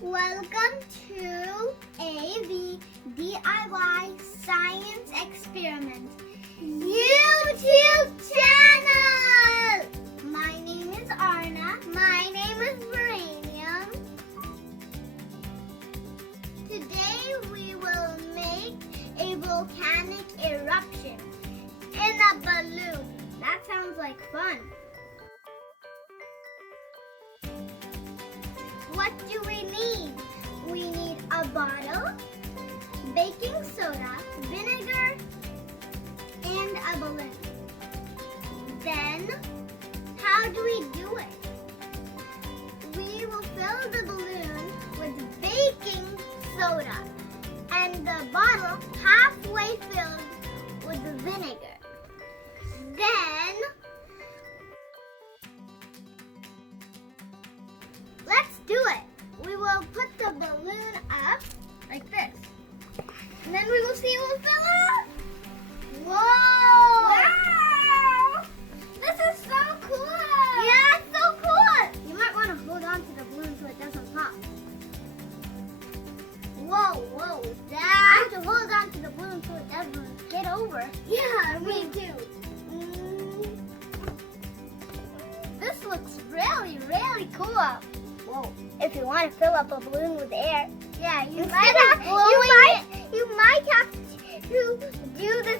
Welcome to AV DIY Science Experiment YouTube channel! My name is Arna. My name is Veranium. Today we will make a volcanic eruption in a balloon. That sounds like fun. What do we need? We need a bottle, baking soda, vinegar, and a balloon. Then, how do we do it? We will fill the balloon with baking soda and the bottle halfway filled with the vinegar. Then, let's do it. We will put the balloon up like this. And then we will see it will fill up. Whoa! Wow! This is so cool! Yeah, it's so cool! You might want to hold on to the balloon so it doesn't pop. Whoa, Dad! I have to hold on to the balloon so it doesn't get over. Yeah, me too. This looks really, really cool. Whoa. If you want to fill up a balloon with air, yeah, you might have to do this